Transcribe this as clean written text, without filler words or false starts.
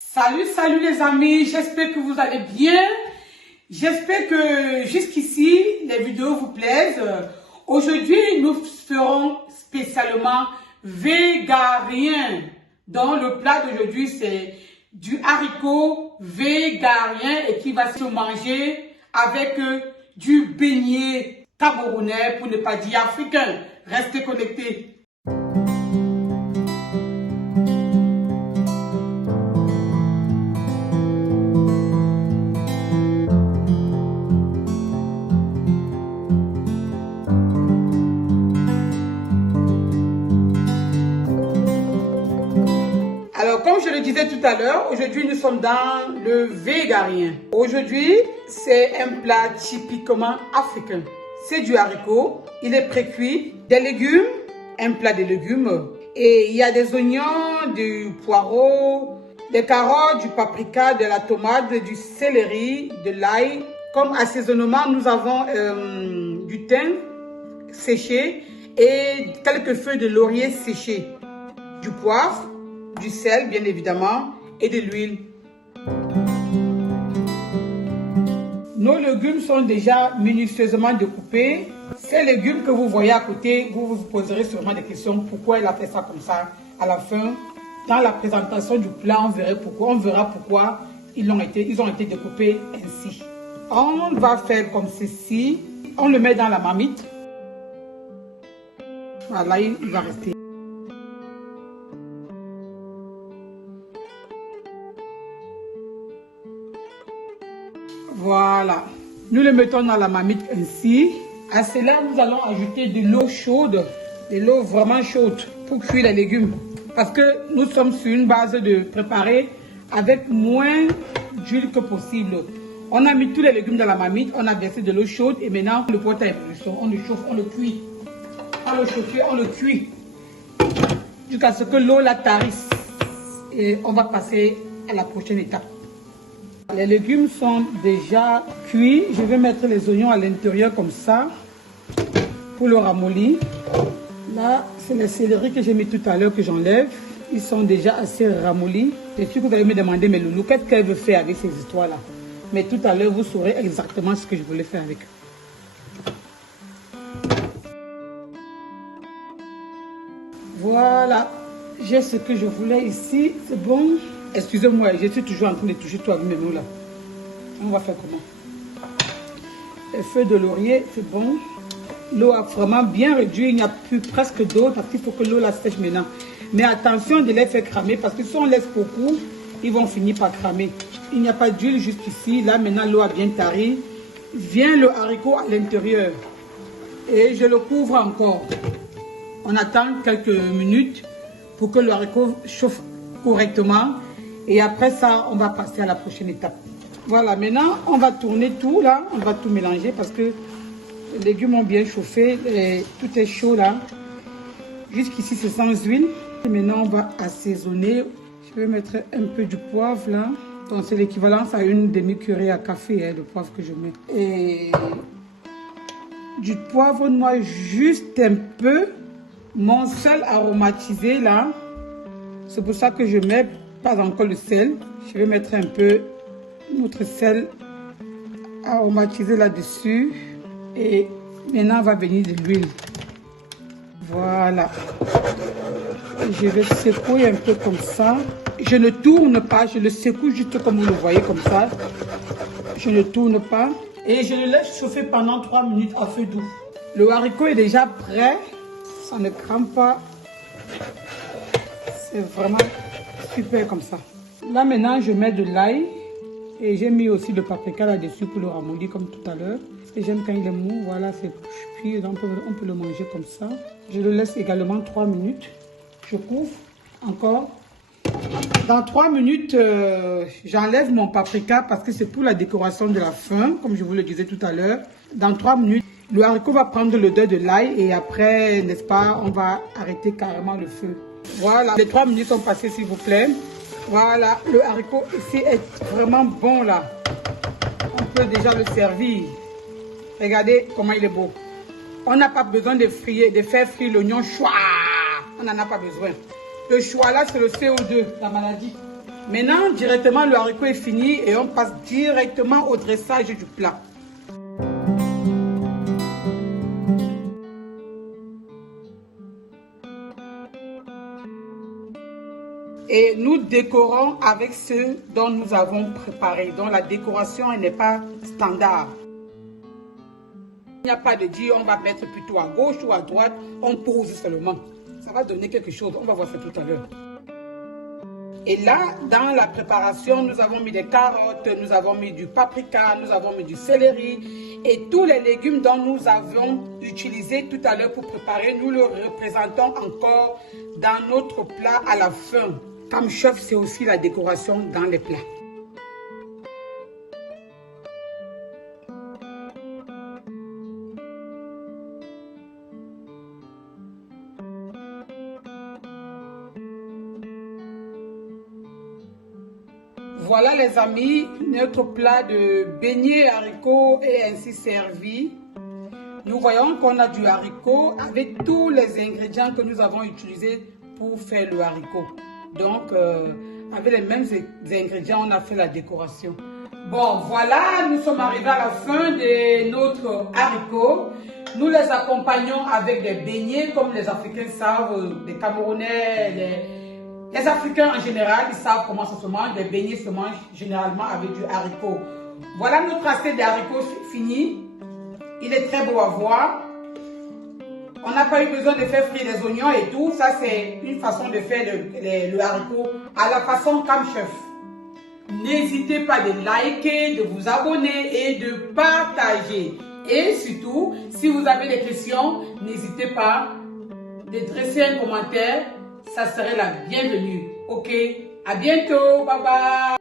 Salut les amis, j'espère que vous allez bien. J'espère que jusqu'ici, les vidéos vous plaisent. Aujourd'hui, nous ferons spécialement végétarien. Donc, le plat d'aujourd'hui, c'est du haricot végétarien et qui va se manger avec du beignet camerounais, pour ne pas dire africain. Restez connectés. Alors, comme je le disais tout à l'heure, aujourd'hui nous sommes dans le végétarien. Aujourd'hui, c'est un plat typiquement africain. C'est du haricot, il est pré-cuit, des légumes, un plat de légumes. Et il y a des oignons, du poireau, des carottes, du paprika, de la tomate, du céleri, de l'ail. Comme assaisonnement, nous avons du thym séché et quelques feuilles de laurier séchées, du poivre, du sel bien évidemment et de l'huile. Nos légumes sont déjà minutieusement découpés. Ces légumes que vous voyez à côté, vous vous poserez sûrement des questions. Pourquoi elle a fait ça comme ça? À la fin, dans la présentation du plat, on verra pourquoi ils ont été découpés ainsi. On va faire comme ceci. On le met dans la marmite. Voilà, il va rester. Voilà, nous le mettons dans la marmite ainsi. À cela, nous allons ajouter de l'eau chaude, de l'eau vraiment chaude pour cuire les légumes. Parce que nous sommes sur une base de préparer avec moins d'huile que possible. On a mis tous les légumes dans la marmite, on a versé de l'eau chaude et maintenant le porte à ébullition. On le chauffe, on le cuit. On le chauffe, on le cuit jusqu'à ce que l'eau la tarisse. Et on va passer à la prochaine étape. Les légumes sont déjà cuits. Je vais mettre les oignons à l'intérieur comme ça pour le ramollir. Là, c'est le céleri que j'ai mis tout à l'heure que j'enlève. Ils sont déjà assez ramollis. C'est sûr que vous allez me demander, mais Loulou, qu'est-ce qu'elle veut faire avec ces histoires-là? Mais tout à l'heure, vous saurez exactement ce que je voulais faire avec. Voilà, j'ai ce que je voulais ici. C'est bon. Excusez-moi, je suis toujours en train de toucher tout avec mes mains là. On va faire comment? Les feuilles de laurier, c'est bon. L'eau a vraiment bien réduit, il n'y a plus presque d'eau parce qu'il faut que l'eau la sèche maintenant. Mais attention de les faire cramer parce que si on laisse beaucoup, ils vont finir par cramer. Il n'y a pas d'huile juste ici. Là maintenant l'eau a bien tari. Vient le haricot à l'intérieur. Et je le couvre encore. On attend quelques minutes pour que le haricot chauffe correctement. Et après ça, on va passer à la prochaine étape. Voilà, maintenant, on va tourner tout là. On va tout mélanger parce que les légumes ont bien chauffé. Et tout est chaud là. Jusqu'ici, c'est sans huile. Et maintenant, on va assaisonner. Je vais mettre un peu du poivre là. Donc, c'est l'équivalent à une demi-cuillerée à café, hein, le poivre que je mets. Et du poivre noir, juste un peu. Mon sel aromatisé là. C'est pour ça que je mets pas encore le sel. Je vais mettre un peu notre sel aromatisé là-dessus. Et maintenant, on va venir de l'huile. Voilà. Je vais secouer un peu comme ça. Je ne tourne pas, je le secoue juste comme vous le voyez comme ça. Je ne tourne pas. Et je le laisse chauffer pendant 3 minutes à feu doux. Le haricot est déjà prêt. Ça ne crame pas. C'est vraiment super comme ça. Là maintenant je mets de l'ail et j'ai mis aussi le paprika là-dessus pour le ramollir comme tout à l'heure. Et j'aime quand il est mou, voilà, c'est cuit, donc on peut le manger comme ça. Je le laisse également 3 minutes. Je couvre encore. Dans 3 minutes, j'enlève mon paprika parce que c'est pour la décoration de la fin, comme je vous le disais tout à l'heure. Dans 3 minutes, le haricot va prendre l'odeur de l'ail et après, n'est-ce pas, on va arrêter carrément le feu. Voilà, les 3 minutes sont passées s'il vous plaît. Voilà, le haricot ici est vraiment bon là. On peut déjà le servir. Regardez comment il est beau. On n'a pas besoin de faire frire l'oignon choix. On n'en a pas besoin. Le choix là, c'est le CO2, la maladie. Maintenant, directement, le haricot est fini et on passe directement au dressage du plat. Et nous décorons avec ce dont nous avons préparé. Donc la décoration elle n'est pas standard. Il n'y a pas de dire on va mettre plutôt à gauche ou à droite, on pose seulement. Ça va donner quelque chose, on va voir ça tout à l'heure. Et là, dans la préparation, nous avons mis des carottes, nous avons mis du paprika, nous avons mis du céleri et tous les légumes dont nous avons utilisé tout à l'heure pour préparer, nous le représentons encore dans notre plat à la fin. Comme chef, c'est aussi la décoration dans les plats. Voilà les amis, notre plat de beignets haricots est ainsi servi. Nous voyons qu'on a du haricot avec tous les ingrédients que nous avons utilisés pour faire le haricot. Donc, avec les mêmes ingrédients, on a fait la décoration. Bon, voilà, nous sommes arrivés à la fin de notre haricot. Nous les accompagnons avec des beignets, comme les Africains savent, les Camerounais, les Africains en général, ils savent comment ça se mange. Les beignets se mangent généralement avec du haricot. Voilà notre assiette de haricots fini. Il est très beau à voir. On n'a pas eu besoin de faire frire les oignons et tout. Ça, c'est une façon de faire le haricot à la façon comme chef. N'hésitez pas de liker, de vous abonner et de partager. Et surtout, si vous avez des questions, n'hésitez pas de dresser un commentaire. Ça serait la bienvenue. Ok, à bientôt. Bye bye.